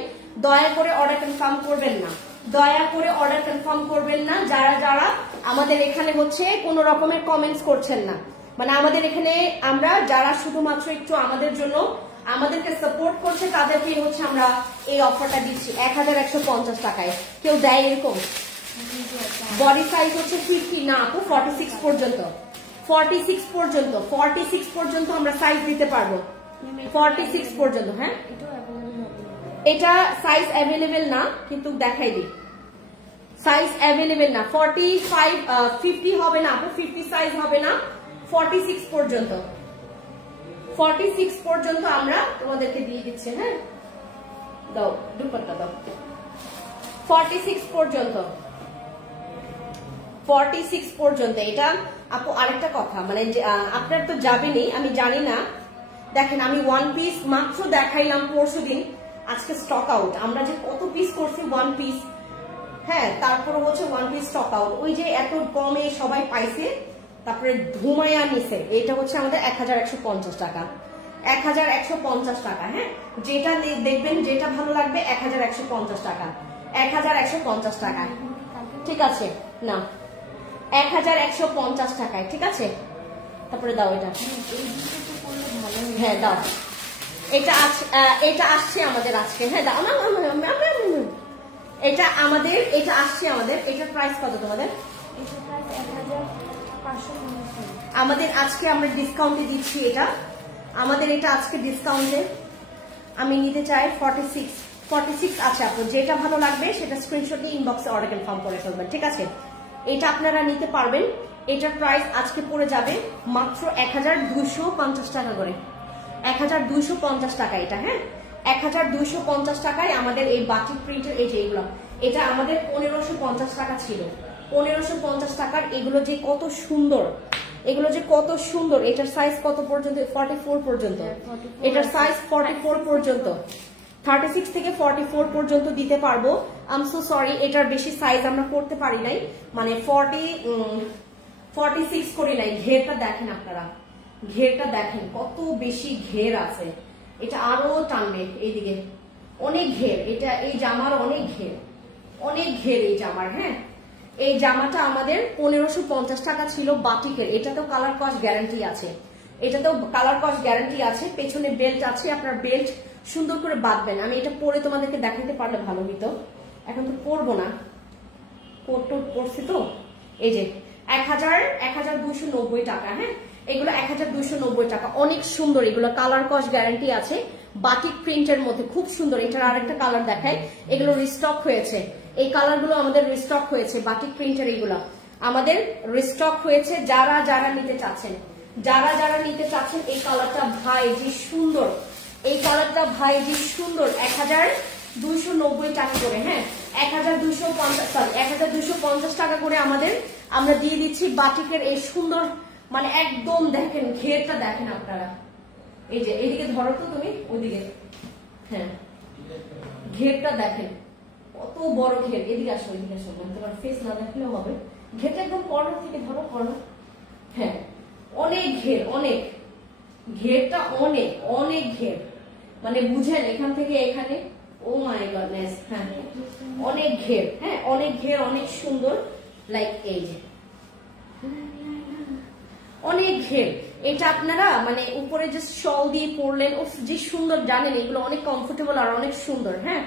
দয়া করে অর্ডার কনফার্ম করবেন না, দয়া করে অর্ডার কনফার্ম করবেন না। যারা যারা আমাদের এখানে হচ্ছে কোন রকমের কমেন্টস করছেন না, মানে আমাদের এখানে আমরা যারা শুধুমাত্র একটু আমাদের জন্য আমাদেরকে সাপোর্ট করছে, তাদেরকে হচ্ছে আমরা এই অফারটা দিচ্ছি 1150 টাকায়। কেউ দেয় এরকম? বডি সাইজ হচ্ছে 50 না আপু, 46 পর্যন্ত, 46 পর্যন্ত, 46 পর্যন্ত আমরা সাইজ দিতে পারবো, 46 পর্যন্ত। হ্যাঁ, এটা সাইজ অ্যাভেলেবেল না, কিন্তু দেখাই দিই, সাইজ অ্যাভেলেবেল না। 50 হবে না আপু, 50 সাইজ হবে না, 46 পর্যন্ত, 46 পর্যন্ত আমরা তোমাদেরকে দিয়ে দিচ্ছি। হ্যাঁ, দাও দুপাট্টা দাও, 46 পর্যন্ত, 46 পর্যন্ত। এটা আপু আরেকটা কথা, মানে আপনার তো যাবেনই, আমি জানি না। দেখেন, আমি 1 পিস মাত্র দেখাইলাম পরশুদিন, আজকে স্টক আউট। আমরা যে কত পিস করছি 1 পিস, হ্যাঁ, তারপরে হচ্ছে 1 পিস স্টক আউট। ওই যে এত কমে সবাই পাইছে, তারপরে ধুমাইয়া নিছে। এটা হচ্ছে আমাদের 1150 টাকা, 1150 টাকা। হ্যাঁ, যেটা দেখবেন যেটা ভালো লাগবে 1150 টাকা, 1150 টাকা, ঠিক আছে? না, 1150 টাকায়, ঠিক আছে? তারপরে দাও এটা, হ্যাঁ দাও, এটা আসছে আমাদের আজকে। হ্যাঁ দাও, এটা আমাদের, এটা আসছে আমাদের। এটার প্রাইস কত তোমাদের? আমাদের আজকে আমরা ডিসকাউন্টে দিচ্ছি এটা, আমাদের এটা আজকে ডিসকাউন্টে আমি নিতে চাই 46 আছে আপু। যেটা ভালো লাগবে সেটা স্ক্রিনশট দিয়ে ইনবক্সে অর্ডার কনফার্ম করে ফেলবেন, ঠিক আছে? এটা আপনারা নিতে পারবেন। এটার প্রাইস আজকে পড়ে যাবে মাত্র 1250 টাকা করে, 1250 টাকা এটা। হ্যাঁ, 1250 টাকায় আমাদের এই বাটিক প্রিন্টের এই যে এগুলো, এটা আমাদের 1550 টাকা ছিল, 1550 টাকার। এগুলো যে কত সুন্দর, এগুলো যে কত সুন্দর। এটার সাইজ কত পর্যন্ত? 44 পর্যন্ত। এটার সাইজ 44 পর্যন্ত, 36 থেকে 44 পর্যন্ত দিতে পারবো। আই এম সো সরি, এটার বেশি সাইজ আমরা করতে পারি নাই, মানে 46 করি নাই। ঘেরটা দেখেন আপনারা, ঘেরটা দেখেন কত বেশি ঘের আছে, এটা আরো টানবে এইদিকে, অনেক ঘের, এটা এই জামার অনেক ঘের, অনেক ঘের এই জামার। হ্যাঁ, এই জামাটা আমাদের 1550 টাকা ছিল বাটিকের, এটাতেও কালার কস্ট গ্যারান্টি আছে, এটাতেও কালার কস্ট গ্যারান্টি আছে। পেছনে বেল্ট আছে, আপনার বেল্ট সুন্দর করে বাঁধবেন। আমি এটা পরে তোমাদেরকে দেখাতে পারলে ভালো হইতো, এখন তো পরবো না, কোট টোট পরছি তো। এই যে 1290 টাকা। হ্যাঁ, এগুলো 1290 টাকা, অনেক সুন্দর, এগুলো কালার কস্ট গ্যারান্টি আছে, বাটিক প্রিন্টের মধ্যে খুব সুন্দর। এটার আরেকটা কালার দেখায়, এগুলো রিস্টক হয়েছে, এই কালারগুলো আমাদের রিস্টক হয়েছে, বাটিক প্রিন্টের এগুলো আমাদের রিস্টক হয়েছে। যারা যারা নিতে চাচ্ছেন, যারা যারা নিতে চাচ্ছেন, এই কালারটা ভাই যে সুন্দর, এই কালারটা ভাই যে সুন্দর, 1290 টাকা করে। হ্যাঁ, 1250 টাকা করে আমাদের আমরা দিয়ে দিচ্ছি বাটিকের এই সুন্দর, মানে একদম দেখেন ঘেরটা দেখেন আপনারা, এই যে এইদিকে ধরো তো তুমি ওইদিকে, হ্যাঁ ঘেরটা দেখেন কত বড় ঘের, এদিকে আসো, এদিকে আসো, তোমার ফেস না দেখলেও হবে, ঘেরটা একদম কর্নার থেকে ধরো, কর্নার, হ্যাঁ অনেক ঘের, অনেক ঘেরটা, অনেক অনেক ঘের, মানে বুঝেন এখান থেকে এখানে, ও মাই গডনেস, হ্যাঁ অনেক ঘের, হ্যাঁ অনেক ঘের, অনেক সুন্দর, লাইক এই যে অনেক ঘের। এটা আপনারা মানে উপরে যে শল দিয়ে পরলেন, ও যে সুন্দর, জানেন এগুলো অনেক কমফোর্টেবল আর অনেক সুন্দর। হ্যাঁ,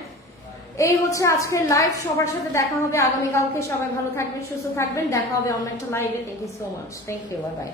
এই হচ্ছে আজকের লাইভ, সবার সাথে দেখা হবে আগামীকালকে। সবাই ভালো থাকবেন, সুস্থ থাকবেন, দেখা হবে অন্য একটা লাইভে। Thank you so much, thank you, bye by.